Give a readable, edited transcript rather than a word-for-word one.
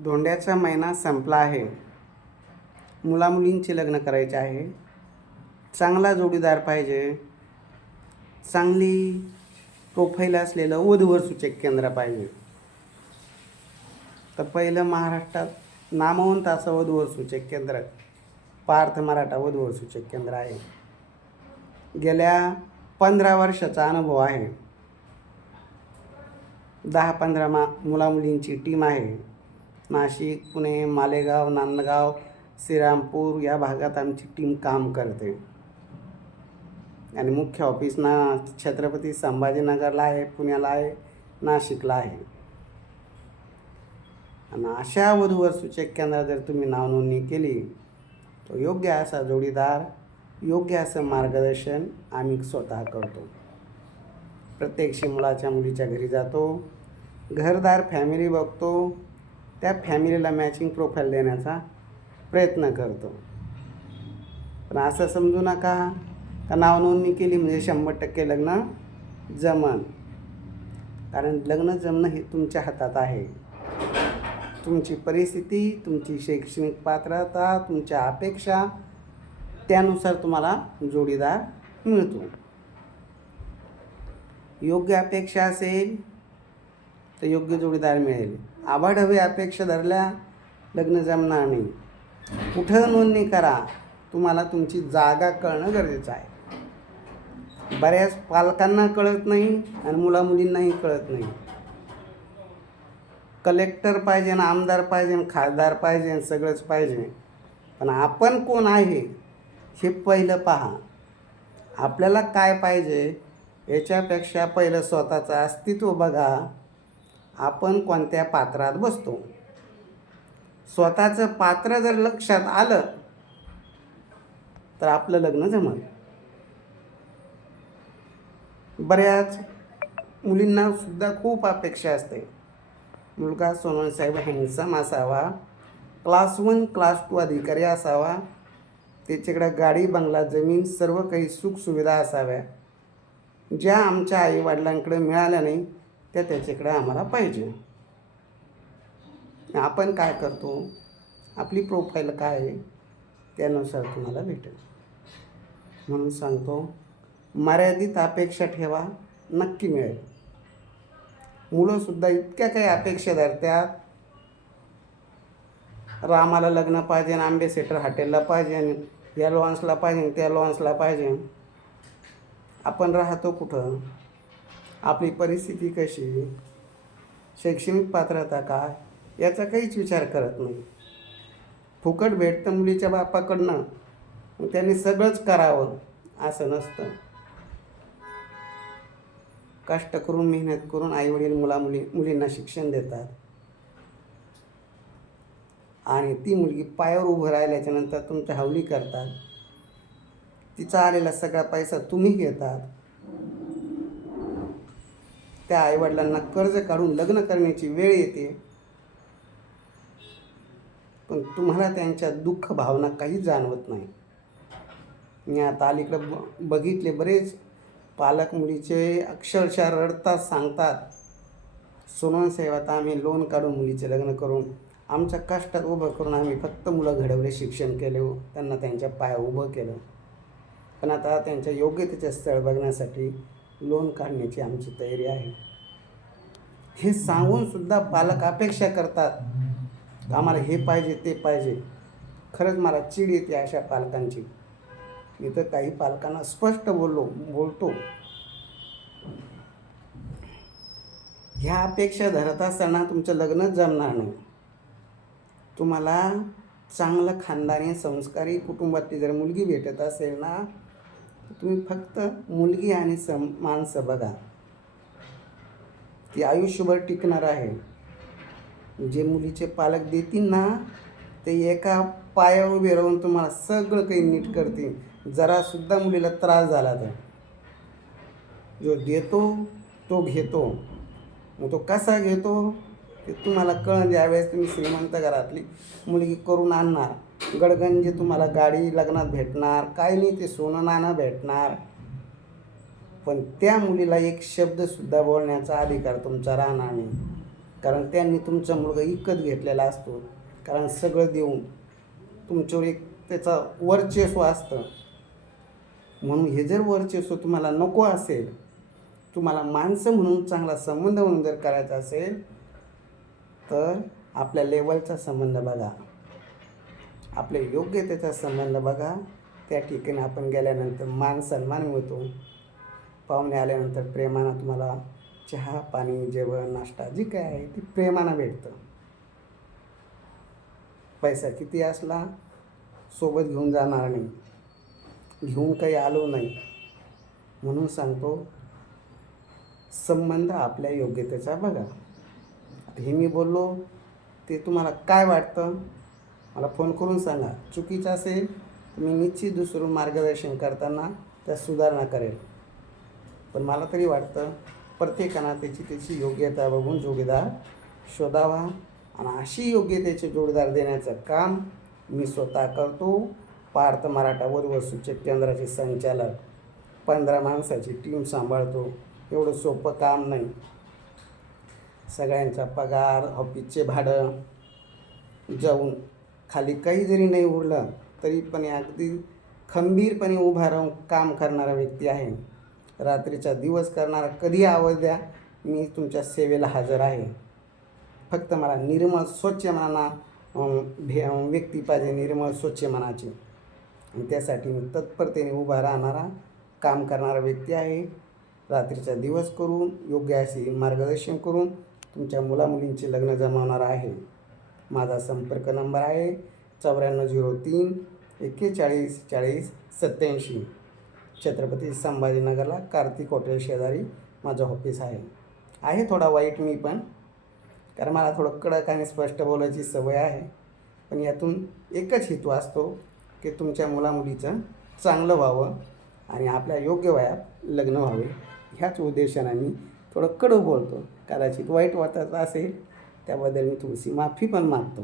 धोंड्याचा महिना संपला आहे. मुलामुलींचे लग्न करायचे आहे. चांगला जोडीदार पाहिजे. चांगली प्रोफाईल असलेलं वधूवर सूचक केंद्र पाहिजे. तर पहिलं महाराष्ट्रात नामवंत असं वधूवर सूचक केंद्र पार्थ मराठा वधूवर सूचक केंद्र आहे. गेल्या 15 वर्षाचा अनुभव आहे. 10-15 मुलामुलींची टीम आहे. नाशिक, पुणे, मालेगाव, नांदगाव, श्रीरामपूर या भागात आमची टीम काम करते. आणि मुख्य ऑफिस छत्रपती संभाजीनगरला आहे, पुण्याला आहे, नाशिकला आहे. आणि अशा वधूवर सूचक केंद्रात जर तुम्ही नावनोंदणी केली तर योग्य असा जोडीदार, योग्य असं मार्गदर्शन आम्ही स्वतः करतो. प्रत्येक मुलीच्या घरी जातो, घरदार फॅमिली बघतो, त्या फॅमिलीला मॅचिंग प्रोफाईल देण्याचा प्रयत्न करतो. पण असं समजू नका का नावनोंदणी केली म्हणजे 100% लग्न जमन. कारण लग्न जमणं हे तुमच्या हातात आहे. तुमची परिस्थिती, तुमची शैक्षणिक पात्रता, तुमच्या अपेक्षा त्यानुसार तुम्हाला जोडीदार मिळतो. योग्य अपेक्षा असेल तर योग्य जोडीदार मिळेल. आबाढव्य अपेक्षा धरल्या लग्न जमणार नाही. कुठं नोंदणी करा, तुम्हाला तुमची जागा कळणं गरजेचं आहे. बऱ्याच पालकांना कळत नाही आणि मुलामुलींनाही कळत नाही. कलेक्टर पाहिजे, आमदार पाहिजे, खासदार पाहिजे, सगळंच पाहिजे. पण आपण कोण आहे हे पहिलं पहा. आपल्याला काय पाहिजे याच्यापेक्षा पहिलं स्वतःचं अस्तित्व बघा. आपण कोणत्या पात्रात बसतो. स्वतःचं पात्र जर लक्षात आलं तर आपलं लग्न जमलं. बऱ्याच मुलींना सुद्धा खूप अपेक्षा असते. मुलगा सोनवणेसाहेब हँडसम असावा, क्लास 1 क्लास 2 अधिकारी असावा, त्याच्याकडे गाडी, बंगला, जमीन, सर्व काही सुखसुविधा असाव्या. ज्या आमच्या आईवडिलांकडे मिळाल्या नाही त्या त्याच्याकडे आम्हाला पाहिजे. आपण काय करतो, आपली प्रोफाईल काय आहे त्यानुसार तुम्हाला भेटेल. म्हणून सांगतो, मर्यादित अपेक्षा ठेवा, नक्की मिळेल. मुलंसुद्धा इतक्या काही अपेक्षा धरतात. रामाला लग्न पाहिजे, आंबेसेटर हॉटेलला पाहिजे, या लॉन्सला पाहिजे, त्या लॉन्सला पाहिजे. आपण राहतो कुठं, आपली परिस्थिती कशी, शैक्षणिक पात्रता काय याचा काहीच विचार करत नाही. फुकट भेटतं मुलीच्या बापाकडनं, त्यांनी सगळंच करावं असं नसतं. कष्ट करून, मेहनत करून आईवडील मुलींना शिक्षण देतात. आणि ती मुलगी पायावर उभं राहिल्याच्यानंतर तुमच्या हवली करतात. तिचा आलेला सगळा पैसा तुम्ही घेतात. त्या आईवडिलांना कर्ज काढून लग्न करण्याची वेळ येते. पण तुम्हाला त्यांच्या दुःख भावना काही जाणवत नाही. मी आता अलीकडं बघितले, बरेच पालक मुलीचे अक्षरशः रडतात, सांगतात, सोनवणेसाहेब आता आम्ही लोन काढून मुलीचे लग्न करून आमच्या कष्टात उभं करून आम्ही फक्त मुलं घडवले, शिक्षण केले, त्यांना त्यांच्या पायावर उभं केलं. पण आता त्यांच्या योग्यतेचे स्थळ बघण्यासाठी लोन काढण्याची आमची तयारी आहे. हे सांगूनसुद्धा पालक अपेक्षा करतात आम्हाला हे पाहिजे, ते पाहिजे. खरंच मला चीड येते अशा पालकांची. मी तर काही पालकांना स्पष्ट बोलतो, ह्या अपेक्षा धरत असताना तुमचं लग्न जमणार नाही. तुम्हाला चांगलं खानदानी संस्कारी कुटुंबातली जर मुलगी भेटत असेल ना, तुम्ही फक्त मुलगी आणि माणसं बघा. ती आयुष्यभर टिकणार आहे. जे मुलीचे पालक देतील ना ते एका पायावर उभे राहून तुम्हाला सगळं काही नीट करतील. जरासुद्धा मुलीला त्रास झाला तर जो देतो तो घेतो. मग तो कसा घेतो ते तुम्हाला कळण. ज्यावेळेस तुम्ही श्रीमंत घरातली मुलगी करून आणणार, गडगंजी तुम्हाला गाडी लग्नात भेटणार, काय नाही ते सोनं नाणं भेटणार. पण त्या मुलीला एक शब्दसुद्धा बोलण्याचा अधिकार तुमचा राहणार नाही. कारण त्यांनी तुमचा मुलगा विकत घेतलेला असतो. कारण सगळं देऊन तुमच्यावर एक त्याचा वर्चस्व असतं. म्हणून हे जर वर्चस्व तुम्हाला नको असेल, तुम्हाला माणसं म्हणून चांगला संबंध म्हणून जर करायचा असेल, तर आपल्या लेवलचा संबंध बघा, आपल्या योग्यतेचा संबंध बघा. त्या ठिकाणी आपण गेल्यानंतर मान सन्मान मिळतो. पाहुणे आल्यानंतर प्रेमानं तुम्हाला चहा पाणी जेवण नाश्ता जी काय आहे ती प्रेमानं भेटतं. पैसा किती असला सोबत घेऊन जाणार नाही, घेऊन काही आलो नाही. म्हणून सांगतो, संबंध आपल्या योग्यतेचा बघा. आता हे मी बोललो ते तुम्हाला काय वाटतं मला फोन करून सांगा. चुकीचं असेल तर मी निश्चित दुसरं मार्गदर्शन करताना त्यात सुधारणा करेल. पण मला तरी वाटतं प्रत्येकानं त्याची योग्यता बघून जोडीदार शोधावा आणि अशी योग्यतेचे जोडीदार देण्याचं काम मी स्वतः करतो. पार्थ मराठा वधू सूचक केंद्राचे संचालक, 15 माणसाची टीम सांभाळतो. एवढं सोपं काम नाही. सगळ्यांचा पगार, ऑफिसचे भाडं जाऊन खाली काही जरी नाही उरलं तरी पण अगदी खंबीरपणे उभा राहून काम करणारा व्यक्ती आहे. रात्रीचा दिवस करणारा, कधी आवाज द्या, मी तुमच्या सेवेला हजर आहे. फक्त मला निर्मळ स्वच्छ मना व्यक्ती पाहिजे, निर्मळ स्वच्छ मनाची. आणि त्यासाठी मी तत्परतेने उभा राहणारा काम करणारा व्यक्ती आहे. रात्रीचा दिवस करून योग्य असे मार्गदर्शन करून तुमच्या मुलामुलींचे लग्न जमवणारा आहे. माझा संपर्क नंबर आहे 9403 41 40 87. छत्रपती संभाजीनगरला कार्तिक हॉटेल शेजारी माझं ऑफिस आहे. थोडा वाईट मी पण, कारण मला थोडं कडक आणि स्पष्ट बोलायची सवय आहे. पण यातून एकच हेतू असतो की तुमच्या मुलामुलीचं चांगलं व्हावं आणि आपल्या योग्य वयात लग्न व्हावे. ह्याच उद्देशाने मी थोडं कडक बोलतो. कदाचित वाईट वाटत असेल त्याबद्दल मी थोडीशी माफी पण मागतो.